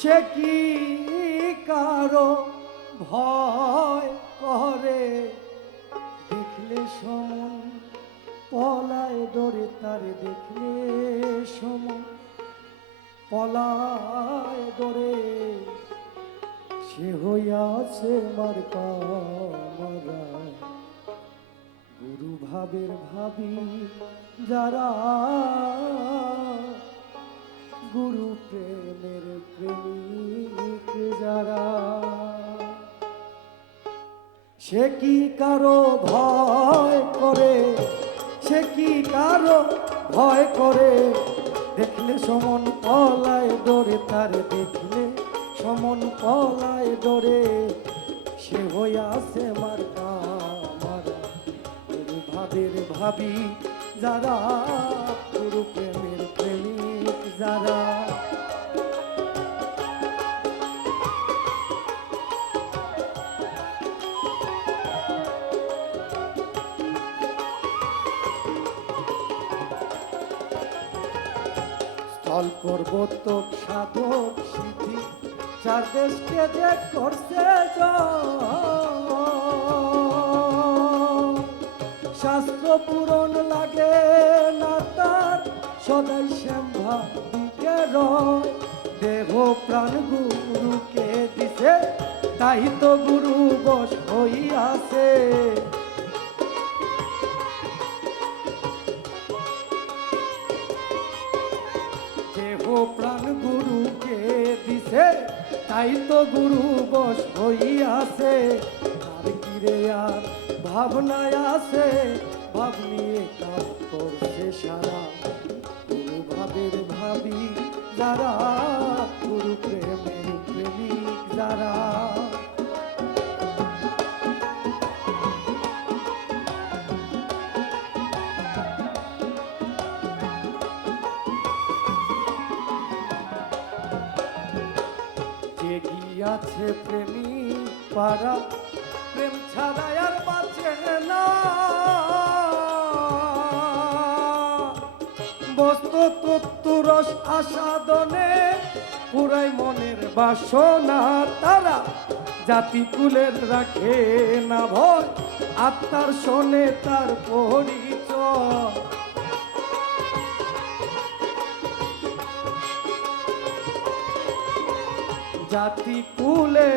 সে কি কারও ভয় করে? দেখলে সমন, পলায় ডরে তারে দেখলে সমন, পলায় ডরে সে হইয়াছে মার কামরা গুরু ভাবের ভাবি যারা গুরু প্রেমের প্রেমিক যারা, সে কি কারও ভয় করে? সে কি কারও ভয় করে? দেখলে সমন পলায় ডরে তার দেখলে সমন পলায় ডরে সে হইয়াছে মার কামারা গুরু ভাবের ভাবি যারা, গুরু প্রেমের প্রেমিক যারা। স্থল পর্বত সাধক সিদ্ধি চার দেশকে যে করছে শাস্ত্র পূরণ লাগে না তার, সদাই শ্যামভা দিকে দেহ প্রাণ গুরুকে দিছে তাই তো গুরু বস হইয়াছে। দেহ গুরুকে দিছে, তাই তো গুরু বস হইয়াছে। আর কিরে আর ভাবনায় আছে, ভাব নিয়ে কাজ করছে সারা। গুরু ভাবের ভাবি যারা গিয়াছে প্রেমী পারা প্রেম ছাড়া আর বাঁচে না। বস্তু তত্ত্ব রস আসাদনে পুরাই মনের বাসনা। তারা জাতি কুলের রাখে না ভয়, আত্মার শোনে তার পরিচয়। জাতি কুলে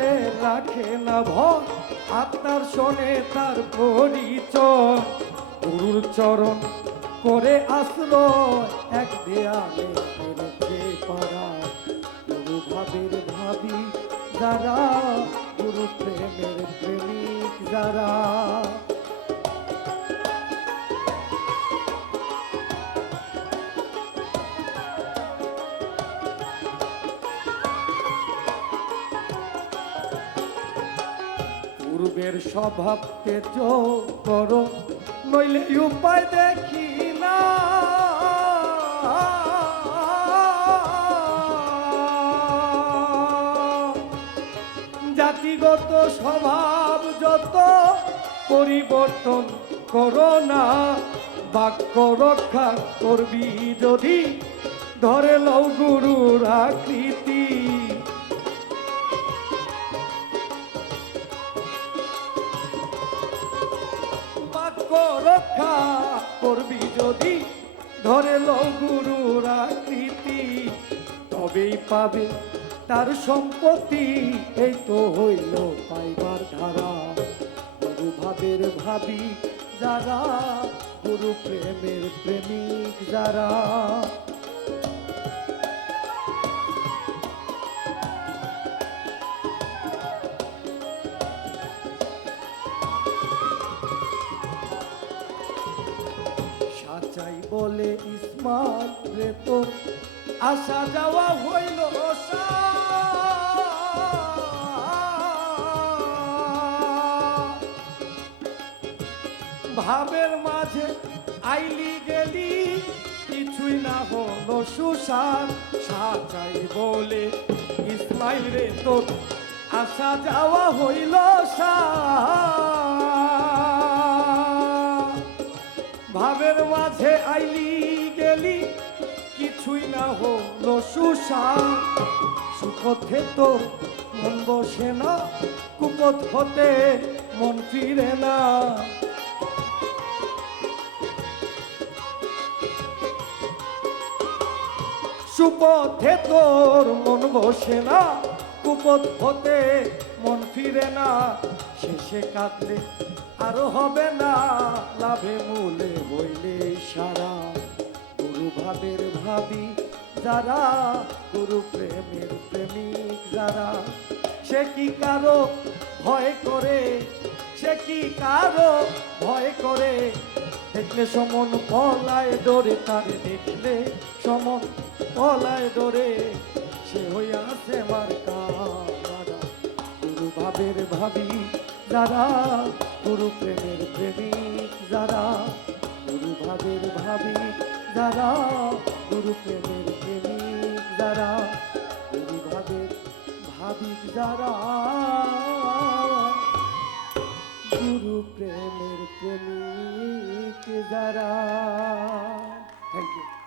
রাখে না ভয় আপনার শোনে তার পরিচয়। গুরুর চরণ করে আসলো এক দেয়ালে রেখে পারা গুরু ভাবের ভাবি যারা, গুরু প্রেমের প্রেমিক যারা। পূর্বের স্বভাব তেজ করো, নইলে উপায় দেখি না। জাতিগত স্বভাব যত পরিবর্তন করো না, বাক্য রক্ষা করবি যদি, ধরে লও গুরুর আকৃতি। বাক্য রক্ষা করবি যদি, ধরে গুরুর আকৃতি। তবেই পাবে তার সম্পত্তি, এই তো হইল পাইবার ধারা। গুরু ভাবের ভাবি যারা গুরু প্রেমের প্রেমিক যারা বলে ইসমাল রে তো, আসা যাওয়া হইল ভাবের মাঝে আইলি গেলি, কিছুই না হলো সুসার। সাজাই বলে, ইসমাইল রে তোর, আসা যাওয়া হইল সা না হলো সুষার সুপথে তো মন বসে না, কুপথ হতে মন ফিরে না। সুপথে তোর মন বসে না, কুপথ হতে মন ফিরে না। শেষে কাঁদলে আরও হবে না, লাভে মূলে হইলে সারা। গুরু ভাবের ভাবি যারা, গুরু প্রেমের প্রেমিক যারা, সে কি কারও ভয় করে? সে কি কারও ভয় করে? দেখলে সমন পলায় ডোরে, তারে দেখলে সমন পলায় ডোরে, সে হইয়া আছে মার কারা গুরু ভাবের ভাবি যারা, গুরু প্রেমের প্রেমিক যারা, গুরু ভাবের ভাবি যারা গুরু প্রেমের প্রেমিক যারা গুরু ভাবে ভাবিক যারা